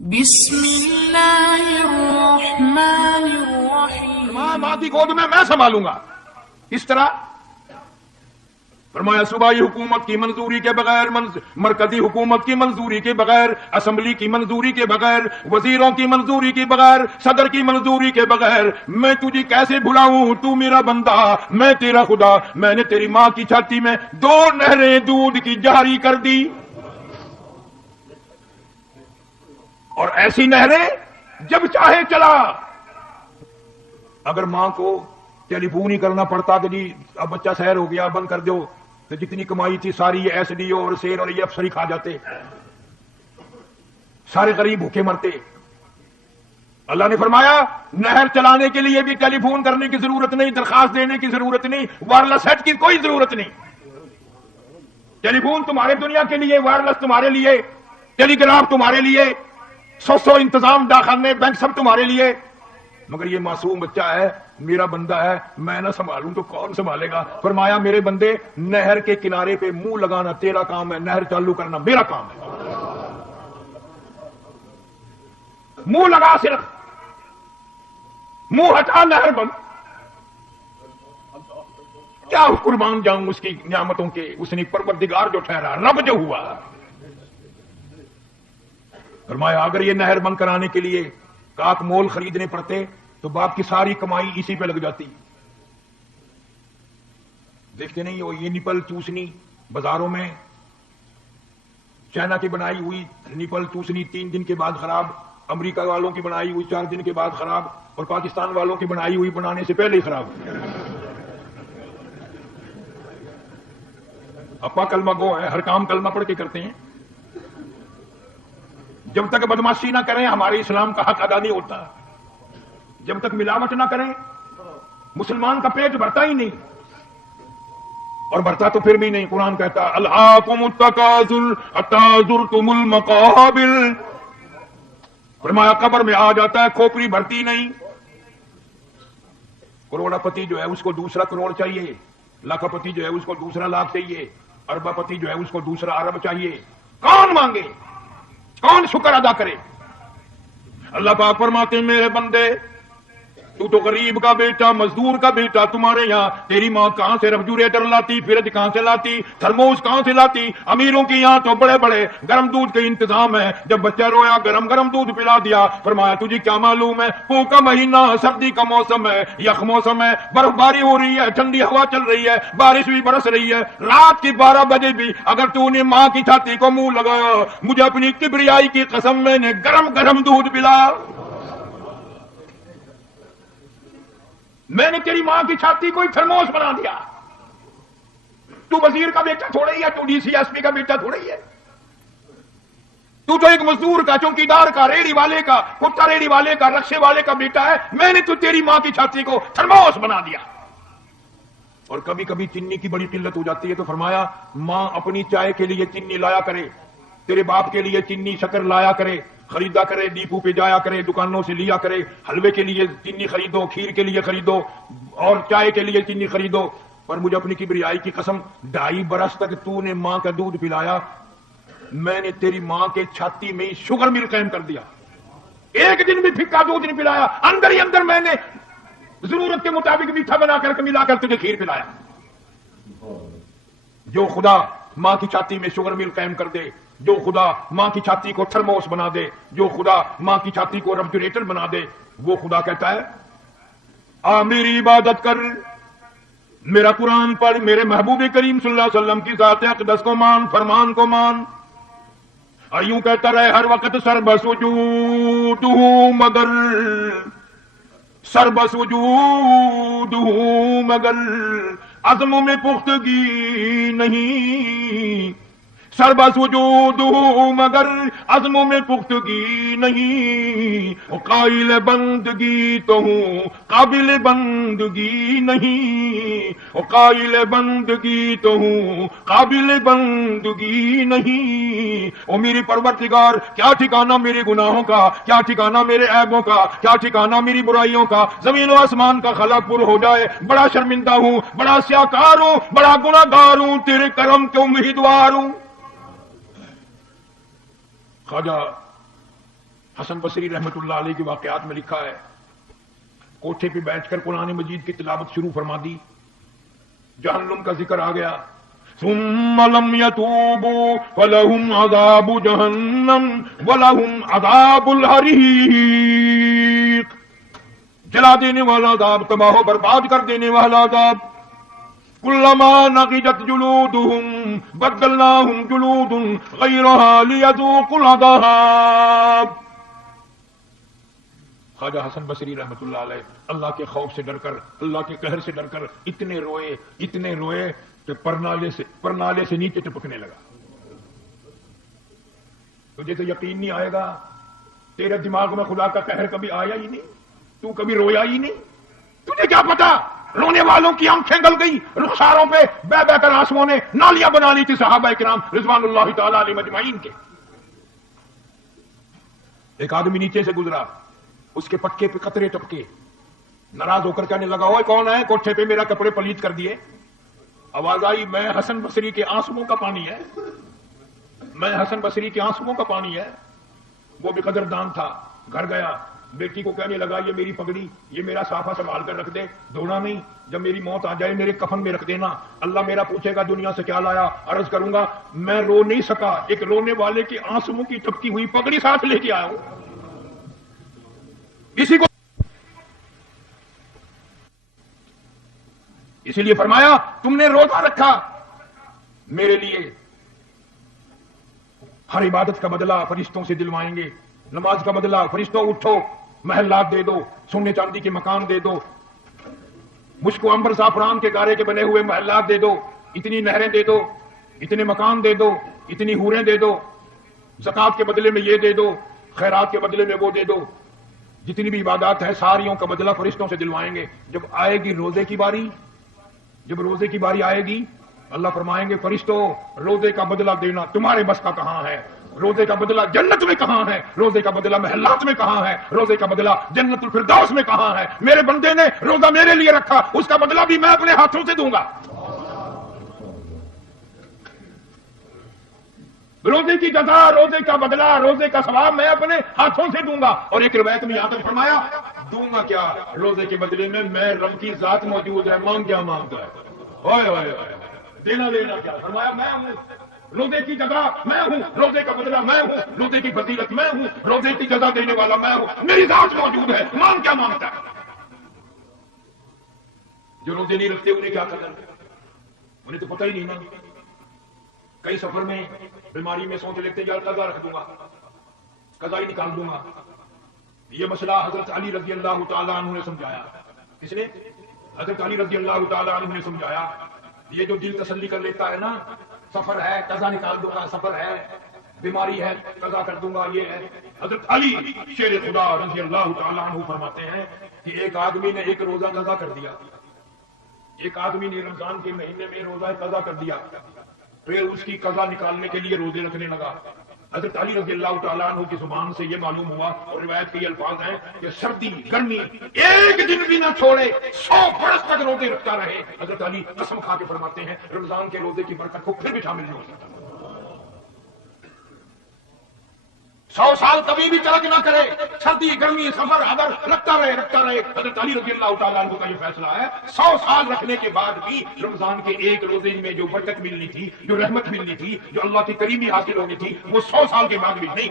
بسم اللہ الرحمن الرحیم. ماں کی گود میں سنبھالوں گا. اس طرح فرمایا صوبائی حکومت کی منظوری کے بغیر، مرکزی حکومت کی منظوری کے بغیر، اسمبلی کی منظوری کے بغیر، وزیروں کی منظوری کے بغیر، صدر کی منظوری کے بغیر میں تجھے کیسے بھلاؤں؟ تو میرا بندہ، میں تیرا خدا. میں نے تیری ماں کی چھاتی میں 2 نہریں دودھ کی جاری کر دی، اور ایسی نہریں جب چاہے چلا. اگر ماں کو ٹیلی فون ہی کرنا پڑتا کہ جی اب بچہ سیر ہو گیا بند کر دو، تو جتنی کمائی تھی ساری یہ ایس ڈی او اور سیر اور یہ افسر کھا جاتے، سارے غریب بھوکے مرتے. اللہ نے فرمایا نہر چلانے کے لیے بھی ٹیلی فون کرنے کی ضرورت نہیں، درخواست دینے کی ضرورت نہیں، وائرلیس سیٹ کی کوئی ضرورت نہیں. ٹیلی فون تمہارے دنیا کے لیے، وائرلیس تمہارے لیے، ٹیلی گراف تمہارے لیے، 100 انتظام ڈاکخانے بینک سب تمہارے لیے. مگر یہ معصوم بچہ ہے، میرا بندہ ہے، میں نہ سنبھالوں تو کون سنبھالے گا؟ فرمایا میرے بندے، نہر کے کنارے پہ منہ لگانا تیرا کام ہے، نہر چالو کرنا میرا کام ہے. منہ لگا، صرف منہ ہٹا، نہر بند. کیا قربان جاؤں اس کی نعمتوں کے، اس نے پروردگار جو ٹھہرا، رب جو ہوا. فرمایا اگر یہ نہر بند کرانے کے لیے کاک مول خریدنے پڑتے تو باپ کی ساری کمائی اسی پہ لگ جاتی. دیکھتے نہیں ہو یہ نپل چوسنی بازاروں میں، چائنا کی بنائی ہوئی نپل چوسنی 3 دن کے بعد خراب، امریکہ والوں کی بنائی ہوئی 4 دن کے بعد خراب، اور پاکستان والوں کی بنائی ہوئی بنانے سے پہلے ہی خراب. اپا کلمہ گو ہے، ہر کام کلمہ پڑھ کے کرتے ہیں. جب تک بدماشی نہ کریں ہمارے اسلام کا حق ادا نہیں ہوتا. جب تک ملاوٹ نہ کریں مسلمان کا پیٹ بھرتا ہی نہیں، اور بھرتا تو پھر بھی نہیں. قرآن کہتا الہاکم التکاثر حتی زرتم المقابر. فرمایا قبر میں آ جاتا ہے، کھوپڑی بھرتی نہیں. کروڑا پتی جو ہے اس کو دوسرا کروڑ چاہیے، لاکھ پتی جو ہے اس کو دوسرا لاکھ چاہیے، اربا پتی جو ہے اس کو دوسرا ارب چاہیے. کون مانگے، کون شکر ادا کرے؟ اللہ پاک فرماتے ہیں میرے بندے، تو غریب کا بیٹا، مزدور کا بیٹا، تمہارے یہاں تیری ماں کہاں سے ریفریجریٹر لاتی، فریج کہاں سے لاتی، تھرموس کہاں سے لاتی؟ امیروں کے یہاں تو بڑے بڑے گرم دودھ کا انتظام ہے. جب بچہ رویا گرم گرم دودھ پلا دیا. فرمایا تجھے کیا معلوم ہے پو کا مہینہ، سردی کا موسم ہے، یخ موسم ہے، برف باری ہو رہی ہے، ٹھنڈی ہوا چل رہی ہے، بارش بھی برس رہی ہے. رات کی 12 بجے بھی اگر تو نے ماں کی چھاتی کو منہ لگایا، مجھے اپنی کبریائی کی قسم میں نے گرم گرم دودھ پلایا. میں نے تیری ماں کی چھاتی کو تھرموس بنا دیا. تو وزیر کا بیٹا تھوڑا ہی ہے، تو ڈی سی ایس پی کا بیٹا تھوڑا ہی ہے. تو ایک مزدور کا، چوکیدار کا، ریڑھی والے کا، کتا ریڑھی والے کا، رکشے والے کا بیٹا ہے. میں نے تو تیری ماں کی چھاتی کو تھرموس بنا دیا. اور کبھی کبھی چینی کی بڑی قلت ہو جاتی ہے تو فرمایا ماں اپنی چائے کے لیے چینی لایا کرے، تیرے باپ کے لیے چینی شکر لایا کرے، خریدا کرے، ڈیپو پہ جایا کرے، دکانوں سے لیا کرے. حلوے کے لیے چینی خریدو، کھیر کے لیے خریدو، اور چائے کے لیے چینی خریدو. پر مجھے اپنی کبریائی کی قسم 2.5 برس تک تو نے ماں کا دودھ پلایا، میں نے تیری ماں کے چھاتی میں شوگر مل قائم کر دیا. ایک دن بھی پھکا دودھ نہیں پلایا، اندر ہی اندر میں نے ضرورت کے مطابق میٹھا بنا کر ملا کر تجھے کھیر پلایا. جو خدا ماں کی چھاتی میں شوگر مل قائم کر دے، جو خدا ماں کی چھاتی کو تھرموس بنا دے، جو خدا ماں کی چھاتی کو ریفریجریٹر بنا دے، وہ خدا کہتا ہے آ میری عبادت کر، میرا قرآن پڑھ، میرے محبوب کریم صلی اللہ علیہ وسلم کی ذات اقدس کو مان، فرمان کو مان. اور یوں کہتا رہے ہر وقت سربس وجود ہوں مگر، سربس وجود ہوں مگر عزم میں پختگی نہیں، سربس وجود ہوں مگر عزم میں پختگی نہیں. قائل بندگی تو ہوں قابل بندگی نہیں، قائل بندگی تو ہوں قابل بندگی نہیں. او میری پروردگار کیا ٹھکانہ میرے گناہوں کا، کیا ٹھکانہ میرے عیبوں کا، کیا ٹھکانہ میری برائیوں کا. زمین و آسمان کا خلا پر ہو جائے، بڑا شرمندہ ہوں، بڑا سیاکار ہوں، بڑا گناہگار ہوں، تیرے کرم کے امیدوار ہوں. خواجہ حسن بصری رحمت اللہ علیہ کے واقعات میں لکھا ہے، کوٹھے پہ بیٹھ کر قرآن مجید کی تلاوت شروع فرما دی، جہنم کا ذکر آ گیا، ثم لم يتوبوا فلهم عذاب جہنم ولهم عذاب الحریق، جلا دینے والا عذاب، تباہ و برباد کر دینے والا عذاب، کلما نضجت جلودهم بدلناهم جلود غیرها لیذوقوا العذاب۔ خواجہ حسن بصری رحمت اللہ علیہ اللہ کے خوف سے ڈر کر، اللہ کے قہر سے ڈر کر اتنے روئے کہ پرنالے سے نیچے ٹپکنے لگا۔ تجھے تو یقین نہیں آئے گا، تیرے دماغ میں خدا کا قہر کبھی آیا ہی نہیں، تو کبھی رویا ہی نہیں، تجھے کیا پتا رونے والوں کی آنکھیں گل گئی، رخساروں پہ بہ بہ کر آنسوؤں نے نالیاں بنا لی تھی صحابہ کرام رضوان اللہ تعالی علیہم اجمعین کے۔ ایک آدمی نیچے سے گزرا، اس کے پٹکے پہ قطرے ٹپکے، ناراض ہو کر کہنے لگا، اوئے کون ہے کوٹھے پہ میرا کپڑے پلیت کر دیے؟ آواز آئی، میں حسن بصری کے آنسوؤں کا پانی ہے، میں حسن بصری کے آنسوؤں کا پانی ہے۔ وہ بھی قدردان تھا، گھر گیا، بیٹی کو کہنے لگا، یہ میری پگڑی، یہ میرا صافہ سنبھال کر رکھ دے، دھونا نہیں، جب میری موت آ جائے میرے کفن میں رکھ دینا، اللہ میرا پوچھے گا دنیا سے کیا لایا، عرض کروں گا میں رو نہیں سکا، ایک رونے والے کے آنسوؤں کی ٹپکی ہوئی پگڑی ساتھ لے کے آیا ہوں۔ اسی لیے فرمایا تم نے روزہ رکھا میرے لیے، ہر عبادت کا بدلہ فرشتوں سے دلوائیں گے، نماز کا بدلہ فرشتوں اٹھو محلات دے دو، سونے چاندی کے مکان دے دو، مشک و عنبر زعفران کے گارے کے بنے ہوئے محلات دے دو، اتنی نہریں دے دو، اتنے مکان دے دو، اتنی حوریں دے دو، زکات کے بدلے میں یہ دے دو، خیرات کے بدلے میں وہ دے دو، جتنی بھی عبادات ہیں ساریوں کا بدلہ فرشتوں سے دلوائیں گے۔ جب آئے گی روزے کی باری، جب روزے کی باری آئے گی، اللہ فرمائیں گے فرشتوں روزے کا بدلہ دینا تمہارے بس کا کہاں ہے، روزے کا بدلہ جنت میں کہاں ہے، روزے کا بدلہ محلات میں کہاں ہے، روزے کا بدلہ جنت الفردوس میں کہاں ہے؟ میرے بندے نے روزہ میرے لیے رکھا، اس کا بدلہ بھی میں اپنے ہاتھوں سے دوں گا۔ روزے کی جزا، روزے کا بدلہ، روزے کا ثواب میں اپنے ہاتھوں سے دوں گا۔ اور ایک روایت میں یہاں تک فرمایا دوں گا کیا، روزے کے بدلے میں رب کی ذات موجود ہے، مانگ کیا مانگتا ہے، دینا لینا کیا، فرمایا میں ہوں، روزے کی جزا میں ہوں، روزے کا بدلہ میں ہوں، روزے کی فضیلت میں ہوں، روزے کی جزا دینے والا میں ہوں، میری ذات موجود ہے، مانگ کیا مانگتا ہے۔ جو روزے نہیں رکھتے انہیں کیا کرنا، انہیں تو پتہ ہی نہیں نا۔ کئی سفر میں بیماری میں سوچ لیتے یار قضا رکھ دوں گا، قضا ہی نکال دوں گا۔ یہ مسئلہ حضرت علی رضی اللہ تعالیٰ عنہ نے سمجھایا۔ کس نے؟ حضرت علی رضی اللہ تعالیٰ عنہ نے سمجھایا۔ یہ جو دل تسلی کر لیتا ہے نا، سفر ہے قضا نکال دوں گا، سفر ہے بیماری ہے قضا کر دوں گا، یہ ہے۔ حضرت علی شیر خدا رضی اللہ تعالیٰ عنہ فرماتے ہیں کہ ایک آدمی نے ایک روزہ قضا کر دیا، ایک آدمی نے رمضان کے مہینے میں روزہ قضا کر دیا، پھر اس کی قضا نکالنے کے لیے روزے رکھنے لگا۔ حضرت علی رضی اللہ تعالیٰ عنہ کی زبان سے یہ معلوم ہوا، اور روایت کے یہ الفاظ ہیں کہ سردی گرمی ایک دن بھی نہ چھوڑے، 100 برس تک روزے رکھتا رہے۔ حضرت علی قسم کھا کے فرماتے ہیں رمضان کے روزے کی برکت کو پھر بھی شامل نہیں ہو سکتا۔ 100 سال کبھی بھی ترک نہ کرے، سردی گرمی سفر حضر رکھتا رہے رکھتا رہے۔ حضرت علی رضی اللہ تعالیٰ عنہ کا یہ فیصلہ ہے، 100 سال رکھنے کے بعد بھی رمضان کے ایک روزے میں جو برکت ملنی تھی، جو رحمت ملنی تھی، جو اللہ کی کریمی حاصل ہونی تھی، وہ 100 سال کے بعد بھی نہیں۔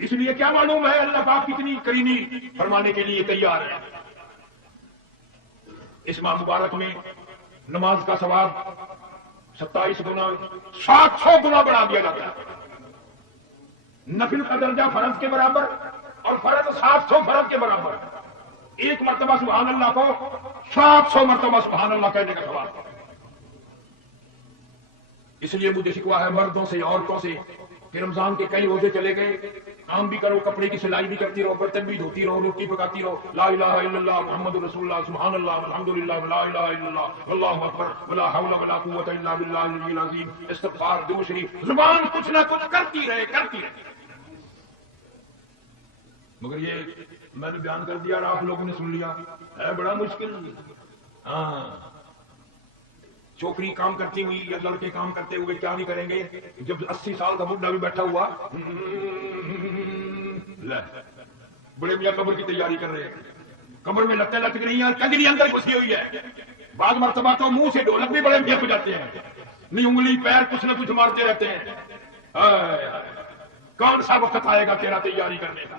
اس لیے کیا معلوم ہے اللہ پاک کتنی کریمی فرمانے کے لیے تیار ہے۔ اس ماہ مبارک میں نماز کا ثواب 27 گنا 700 گنا بڑھا دیا جاتا ہے۔ نفل کا درجہ فرض کے برابر اور فرض 700 فرض کے برابر، ایک مرتبہ سبحان اللہ کو 700 مرتبہ سبحان اللہ کہنے کا ثواب۔ اس لیے مجھے شکوا ہے مردوں سے عورتوں سے کہ رمضان کے کئی روزے چلے گئے، کام بھی کرو، کپڑے کی سلائی بھی کرتی رہو، برتن بھی دھوتی رہو، روٹی پکاتی رہو، لا الہ الا اللہ محمد رسول اللہ، سبحان اللہ الحمدللہ لا الہ الا اللہ واللہ اکبر ولا حول ولا قوت الا باللہ العلی العظیم، استغفار، درود شریف، زبان کچھ نہ کچھ کرتی رہے کرتی رہے۔ مگر یہ میں نے بیان کر دیا اور آپ لوگوں نے سن لیا، ہے بڑا مشکل۔ ہاں، چھوکری کام کرتی ہوئی یا لڑکے کام کرتے ہوئے کیا نہیں کریں گے، جب 80 سال کا بڈھا بھی بیٹھا ہوا بڑے میاں قبر کی تیاری کر رہے ہیں، قبر میں لتیں لٹک رہی ہیں، کنجری اندر گھسی ہوئی ہے، بعض مرتبہ تو منہ سے ڈھولک بھی بڑے میاں ہو جاتے ہیں، نہیں انگلی پیر کچھ نہ کچھ مارتے رہتے ہیں۔ کون سا وقت آئے گا تیرا تیاری کرنے کا؟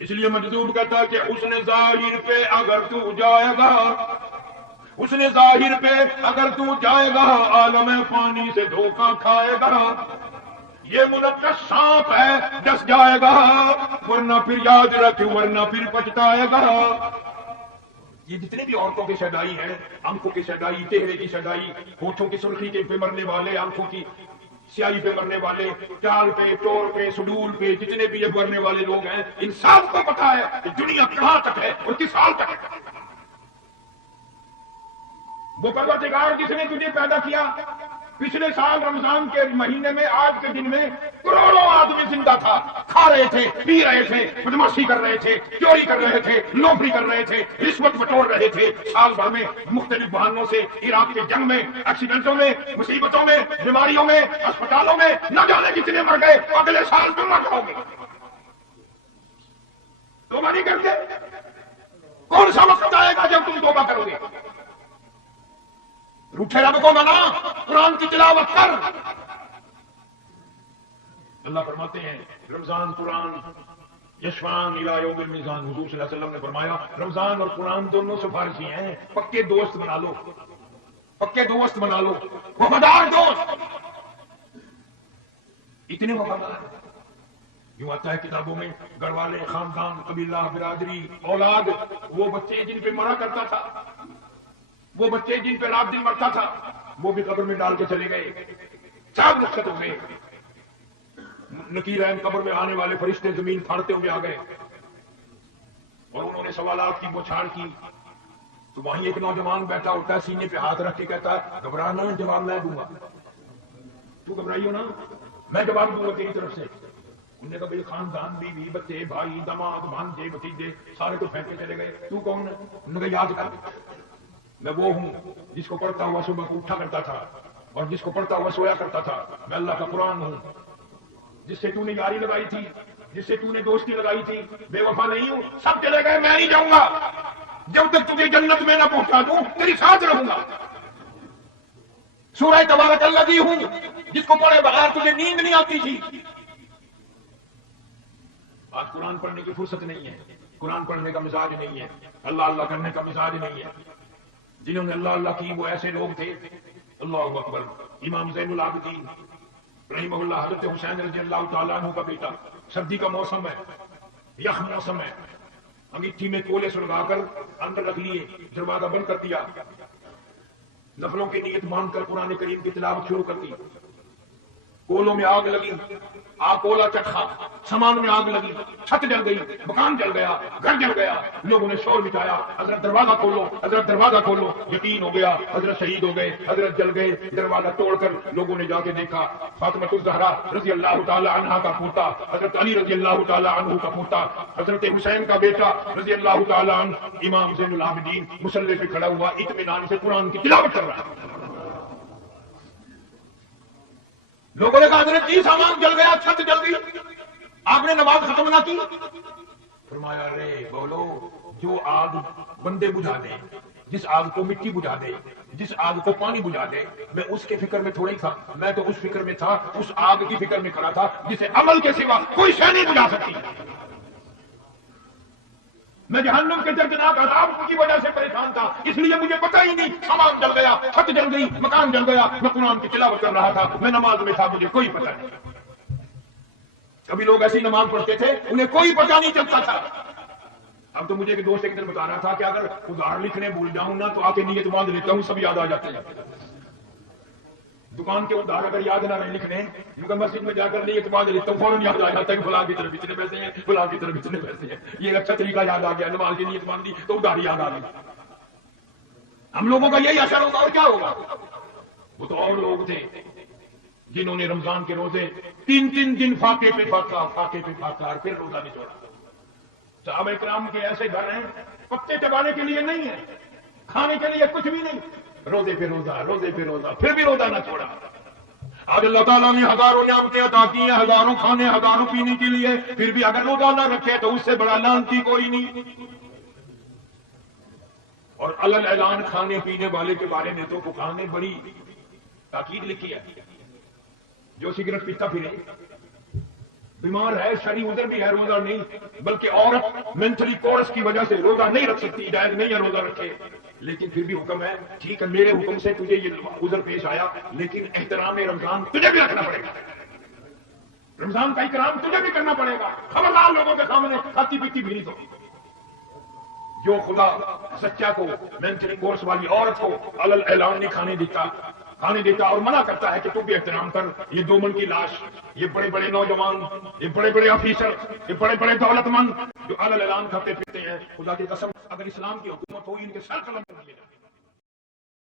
اس لیے مجذوب کہتا ہے کہ حسن ظاہر پہ اگر تو جائے گا، حسن ظاہر پہ اگر تو جائے گا، عالم پانی سے دھوکہ کھائے گا، یہ منقش سانپ ہے ڈس جائے گا، ورنہ پھر یاد رکھ ورنہ پھر پچھتائے گا۔ یہ جتنے بھی عورتوں کی شیدائی ہیں، آنکھوں کی شیدائی، چہرے کی شیدائی، ہونٹوں کی سرخی کے پہ مرنے والے، آنکھوں کی سیاہی پہ مرنے والے، چال پہ، ٹور پہ، سڈول پہ، جتنے بھی یہ مرنے والے لوگ ہیں، ان سب کو پتا ہے کہ دنیا کہاں تک ہے اور کس حال تک ہے۔ وہ پروردگار جس نے تجھے پیدا کیا، پچھلے سال رمضان کے مہینے میں آج کے دن میں کروڑوں آدمی زندہ تھا، کھا رہے تھے، پی رہے تھے، بدماشی کر رہے تھے، چوری کر رہے تھے، نوکری کر رہے تھے، رشوت بٹور رہے تھے، سال بھر میں مختلف بہانوں سے عراق کے جنگ میں، ایکسیڈنٹوں میں، مصیبتوں میں، بیماریوں میں، اسپتالوں میں نہ جانے کتنے مر گئے، اگلے سال تم مر جاؤ گے۔ توبہ نہیں کرتے؟ کون سا وقت آئے گا جب تم توبہ کرو گے؟ روٹھے رب کو منا، قرآن کی تلاوت کر۔ اللہ فرماتے ہیں رمضان قرآن یشفان الی یوم المیزان، حضور صلی اللہ علیہ وسلم نے فرمایا رمضان اور قرآن دونوں سفارشی ہیں، پکے دوست بنا لو، پکے دوست بنا لو، وفادار دوست، اتنے وفادار۔ یوں آتا ہے کتابوں میں گھر والے، خاندان، قبیلہ، برادری، اولاد، وہ بچے جن پہ مرا کرتا تھا، وہ بچے جن پہ رات دن مرتا تھا، وہ بھی قبر میں ڈال کے چلے گئے، سب رخصت ہو گئے۔ نکیرین قبر میں آنے والے فرشتے زمین پھاڑتے ہوئے آ گئے اور انہوں نے سوالات کی بوچھاڑ کی، تو وہیں ایک نوجوان بیٹھا ہوتا ہے، سینے پہ ہاتھ رکھ کے کہتا ہے گھبرانا، جواب میں دوں گا، تو گھبرائیو نا، میں جواب دوں گا تیری طرف سے۔ انہوں نے کہا بھائی خاندان، بیوی، بچے، بھائی، داماد، بھانجے، بھتیجے سارے تو پھینک کے چلے گئے، تو کون ہے؟ انہوں نے کہا یاد کر، میں وہ ہوں جس کو پڑھتا ہوا صبح کو اٹھا کرتا تھا اور جس کو پڑھتا ہوا سویا کرتا تھا، میں اللہ کا قرآن ہوں، جس سے تو نے یاری لگائی تھی، جس سے تو نے دوستی لگائی تھی، بے وفا نہیں ہوں، سب چلے گئے، میں نہیں جاؤں گا، جب تک تجھے جنت میں نہ پہنچا دوں تیری ساتھ رہوں گا۔ سورہ تبارک الذی ہوں، جس کو پڑھے بغیر تجھے نیند نہیں آتی تھی۔ آج قرآن پڑھنے کی فرصت نہیں ہے، قرآن پڑھنے کا مزاج نہیں ہے، اللہ اللہ کرنے کا مزاج نہیں ہے۔ جنہوں نے اللہ اللہ کی وہ ایسے لوگ تھے، اللہ اکبر، امام زین العابدین رحمہ اللہ، حضرت حسین رضی اللہ تعالیٰ عنہ کا بیٹا، سردی کا موسم ہے، یخ موسم ہے، انگیٹھی میں کولے سلگا کر اندر رکھ لیے، دروازہ بند کر دیا، نفلوں کی نیت مان کر قرآن کریم کی تلاوت شروع کر دی، کولوں میں آگ لگی، آگ کولا چٹخا، سامان میں آگ لگی، چھت جل گئی، مکان جل گیا، گھر جل گیا، لوگوں نے شور مچایا، حضرت دروازہ کھولو، حضرت دروازہ کھولو، یقین ہو گیا حضرت شہید ہو گئے، حضرت جل گئے۔ دروازہ توڑ کر لوگوں نے جا کے دیکھا، فاطمہ الزہرا رضی اللہ تعالی عنہا کا پوتا، حضرت علی رضی اللہ تعالی عنہ کا پوتا، حضرت حسین کا بیٹا رضی اللہ تعالی عنہ، امام زین العابدین مصلی پہ کھڑا ہوا اطمینان سے قرآن کی تلاوت کر رہا ہے۔ لوگوں نے کہا حضرت جی سامان جل گیا، چھت جل گئی، آپ نے نماز ختم نہ کی؟ فرمایا رے بولو، جو آگ بندے بجھا دے، جس آگ کو مٹی بجھا دے، جس آگ کو پانی بجھا دے، میں اس کے فکر میں تھوڑا ہی تھا، میں تو اس فکر میں تھا، اس آگ کی فکر میں کھڑا تھا جسے عمل کے سوا کوئی شے نہیں بجھا سکتی۔ میں جہنم کے دردناک عذاب کی وجہ سے پریشان تھا، اس لیے مجھے پتہ ہی نہیں، سامان جل گیا، چھت جل گئی، مکان جل گیا، میں قرآن کی تلاوت کر رہا تھا، میں نماز میں تھا، مجھے کوئی پتہ نہیں۔ کبھی لوگ ایسی نماز پڑھتے تھے انہیں کوئی پتہ نہیں چلتا تھا۔ اب تو مجھے ایک دوست ایک دن بتا رہا تھا کہ اگر ادھار لکھنے بھول جاؤں نا تو آ کے نیت باندھ لیتا ہوں، سب یاد آ جاتے ہیں۔ دکان کے ادھار اگر یاد نہ رہے لکھنے، کیونکہ مسجد میں جا کر نیت باندھ لیتا ہوں، فوراً یاد آ جاتا ہے کہ فلاں کی طرف اتنے پیسے ہیں، فلاں کی طرف اتنے پیسے ہیں۔ یہ اچھا طریقہ یاد آ گیا، نماز کی نیت باندھی تو ادھار یاد آ گئی۔ ہم لوگوں کا یہی اثر ہوگا اور کیا ہوگا؟ وہ تو اور لوگ تھے جنہوں نے رمضان کے روزے تین دن فاقے پہ فاقہ اور پھر روزہ نہیں چھوڑا۔ صحابہ کرام کے ایسے گھر ہیں پتے چبانے کے لیے نہیں ہے، کھانے کے لیے کچھ بھی نہیں، روزے پہ روزہ، روزے پہ روزہ، پھر بھی روزہ نہ چھوڑا۔ آج اللہ تعالیٰ نے ہزاروں نعمتیں عطا کی ہیں، ہزاروں کھانے، ہزاروں پینے کے لیے، پھر بھی اگر روزہ نہ رکھے تو اس سے بڑا لعنتی کوئی نہیں۔ اور علل اعلان کھانے پینے والے کے بارے میں تو فقہاء نے بڑی تاکید لکھی ہے۔ جو سگریٹ پیتا پھرے، بیمار ہے، شرعی عذر بھی ہے، روزہ نہیں، بلکہ عورت مینٹلی کورس کی وجہ سے روزہ نہیں رکھ سکتی، جائز نہیں ہے روزہ رکھے، لیکن پھر بھی حکم ہے، ٹھیک ہے میرے حکم سے تجھے یہ عذر پیش آیا، لیکن احترام رمضان تجھے بھی رکھنا پڑے گا، رمضان کا اکرام تجھے بھی کرنا پڑے گا، خبردار لوگوں کے سامنے کھاتی پیتی بھی نہیں ہوگی۔ جو خدا سچا کو، مینٹلی کورس والی عورت کو علل اعلان نہیں کھانے دیتا اور منع کرتا ہے کہ تو بھی احترام کر، یہ دومن کی لاش، یہ بڑے بڑے نوجوان، یہ بڑے بڑے آفیسر، یہ بڑے بڑے دولت مند جو علل اعلان کھاتے پھرتے ہیں، خدا کی قسم اگر اسلام کی حکومت ہوئی ان کے سر قلم کر دیے جائیں۔